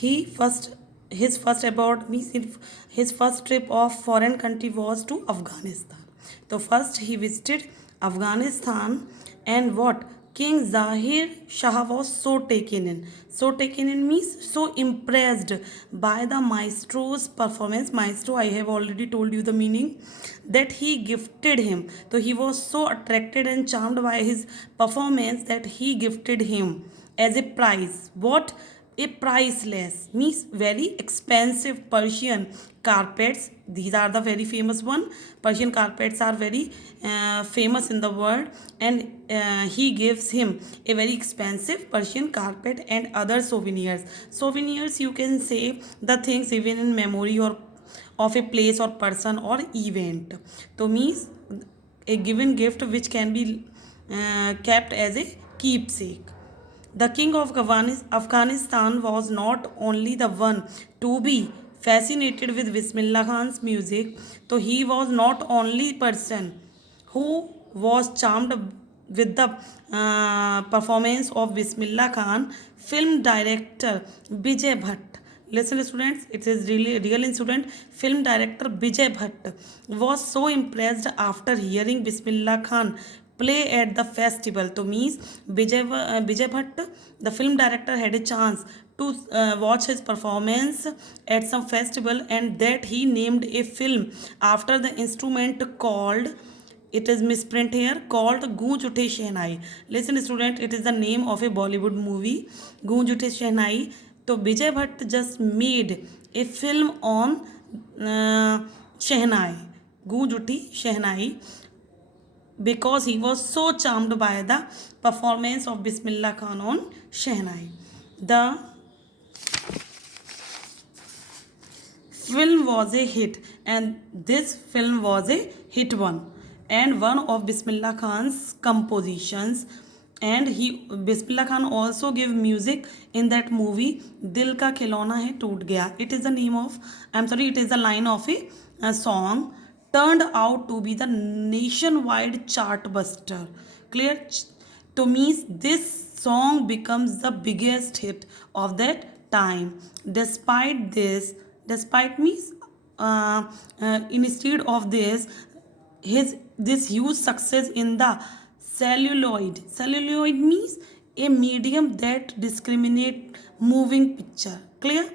he first his first abroad means his first trip of foreign country was to Afghanistan. So first he visited Afghanistan, and what King Zahir Shah was so taken in. So taken in means so impressed by the maestro's performance. Maestro, I have already told you the meaning, that he gifted him. So he was so attracted and charmed by his performance that he gifted him as a prize. What? A priceless means very expensive Persian carpets. These are the very famous one. Persian carpets are very famous in the world, and he gives him a very expensive Persian carpet and other souvenirs. Souvenirs, you can say the things even in memory or of a place or person or event. So means a given gift which can be kept as a keepsake. The king of Afghanistan was not only the one to be fascinated with Bismillah Khan's music, so he was not only person who was charmed with the performance of Bismillah Khan. Film director Bijay Bhatt, listen students, it is really real incident. Film director Bijay Bhatt was so impressed after hearing Bismillah Khan play at the festival. To means Bijay Bhatt, the film director, had a chance to watch his performance at some festival, and that he named a film after the instrument called, it is misprint here, called Goonj Uthe Shehnai. Listen student, it is the name of a Bollywood movie, Goonj Uthe Shehnai. So Bijay Bhatt just made a film on Shehnai, Goonj Uthi Shehnai, because he was so charmed by the performance of Bismillah Khan on Shehnai. The film was a hit, and this film was a hit one, and one of Bismillah Khan's compositions. And he, Bismillah Khan, also gave music in that movie Dil Ka Khilona Hai Toot Gaya. It is the name of, I'm sorry, it is the line of a song, turned out to be the nationwide chart buster. Clear? To me, this song becomes the biggest hit of that time. Despite me, instead of his this huge success in the celluloid means a medium that discriminate moving picture. Clear?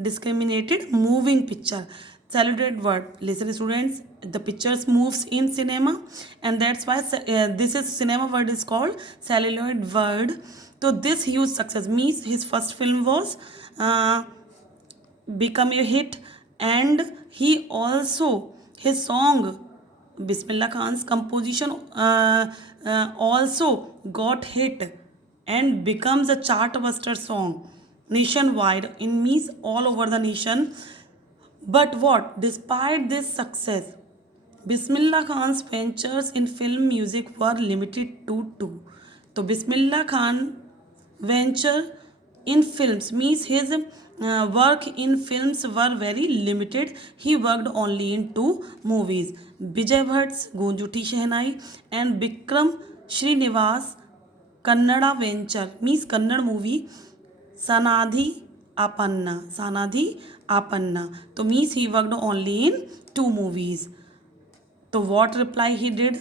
Discriminated moving picture. Celluloid word, listen students, the pictures moves in cinema, and that's why this is cinema word is called celluloid word. So this huge success means his first film was become a hit, and he also, his song Bismillah Khan's composition also got hit and becomes a chartbuster song nationwide, in means all over the nation. But what? Despite this success, Bismillah Khan's ventures in film music were limited to two. So Bismillah Khan venture in films means his work in films were very limited. He worked only in two movies, Bijay Bhatt's Goonj Uthi Shehnai and Bikram Srinivas Kannada venture means Kannada movie Sanadhi Apanna. So means he worked only in two movies. So what reply he did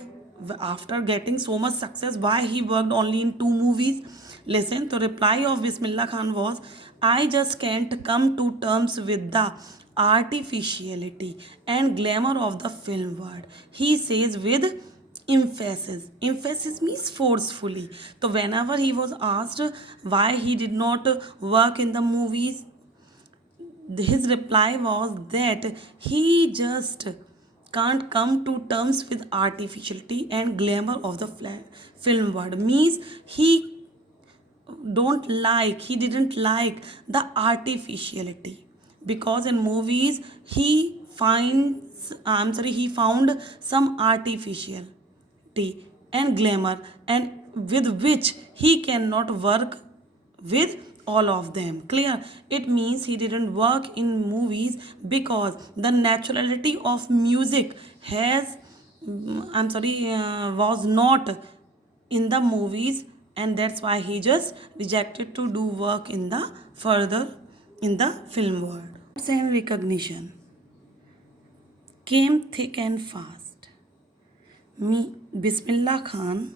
after getting so much success? Why he worked only in two movies? Listen, the reply of Bismillah Khan was, I just can't come to terms with the artificiality and glamour of the film world. He says with emphasis. Emphasis means forcefully. So whenever he was asked why he did not work in the movies, his reply was that he just can't come to terms with artificiality and glamour of the film world. Means he didn't like the artificiality, because in movies he found some artificiality and glamour, and with which he cannot work with all of them. Clear? It means he didn't work in movies because the naturality of music was not in the movies, and that's why he just rejected to do work in the further in the film world. And recognition came thick and fast. Bismillah Khan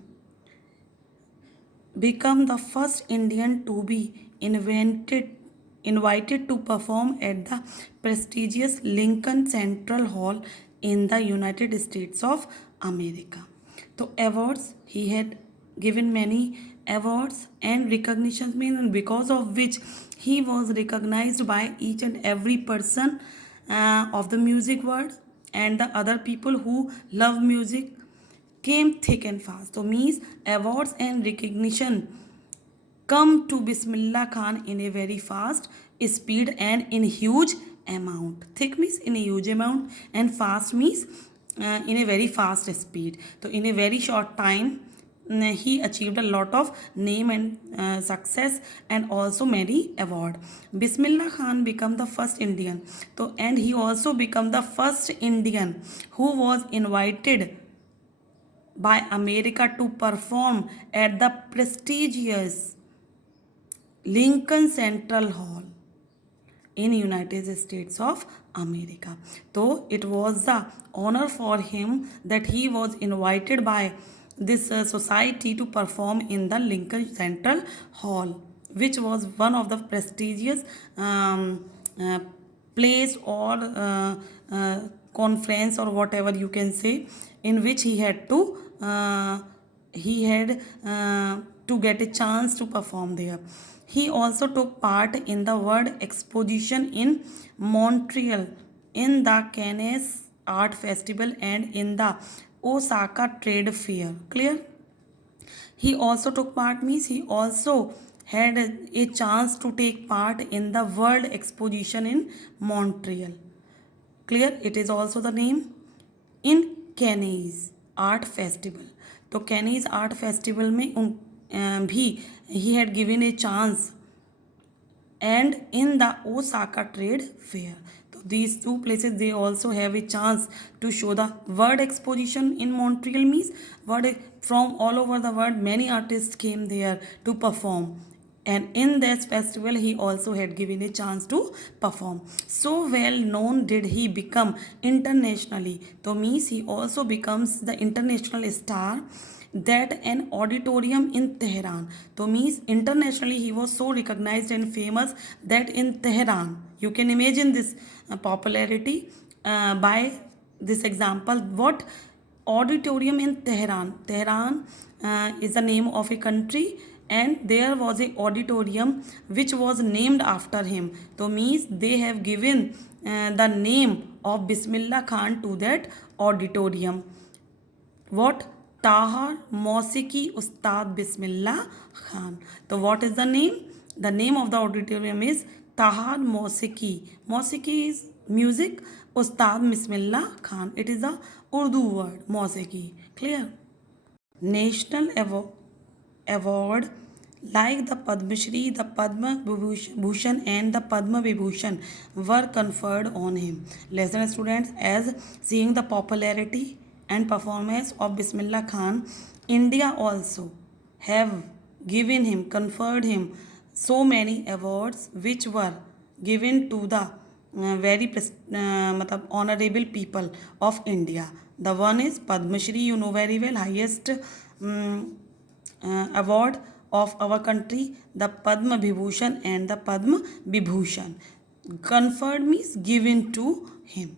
became the first Indian to be invited to perform at the prestigious Lincoln Central Hall in the United States of America. So awards, he had given many awards and recognitions, mean because of which he was recognized by each and every person of the music world, and the other people who love music came thick and fast. So means awards and recognition come to Bismillah Khan in a very fast speed and in huge amount. Thick means in a huge amount and fast means in a very fast speed. So in a very short time he achieved a lot of name and success and also many award. Bismillah Khan became the first Indian. So and he also became the first Indian who was invited by America to perform at the prestigious Lincoln Central Hall in United States of America. So it was the honor for him that he was invited by this society to perform in the Lincoln Central Hall, which was one of the prestigious place or conference or whatever you can say, in which he had to get a chance to perform there. He also took part in the World Exposition in Montreal, in the Cannes Art Festival, and in the Osaka Trade Fair. Clear? He also took part means he also had a chance to take part in the World Exposition in Montreal. Clear? It is also the name in Cannes Art Festival. तो Cannes Art Festival में भी he had given a chance, and in the Osaka Trade Fair. So these two places they also have a chance to show the World Exposition in Montreal means from all over the world many artists came there to perform, and in this festival he also had given a chance to perform. So well known did he become internationally. So means he also becomes the international star that an auditorium in Tehran. So means internationally he was so recognized and famous that in Tehran, you can imagine this popularity by this example. What auditorium in Tehran? Tehran is the name of a country, and there was a auditorium which was named after him. So means they have given the name of Bismillah Khan to that auditorium. What? Tahar Mausiki Ustad Bismillah Khan. So what is the name? The name of the auditorium is Tahar Mausiki. Mausiki is music. Ustad Bismillah Khan. It is the Urdu word Mausiki. Clear? National award like the Padma Shri, the Padma Bhushan and the Padma Vibhushan were conferred on him. Lesson students, as seeing the popularity and performance of Bismillah Khan, India also have given him, conferred him so many awards which were given to the very honorable people of India. The one is Padma Shri, you know very well, highest award of our country, the Padma Vibhushan and the Padma Vibhushan. Conferred means given to him.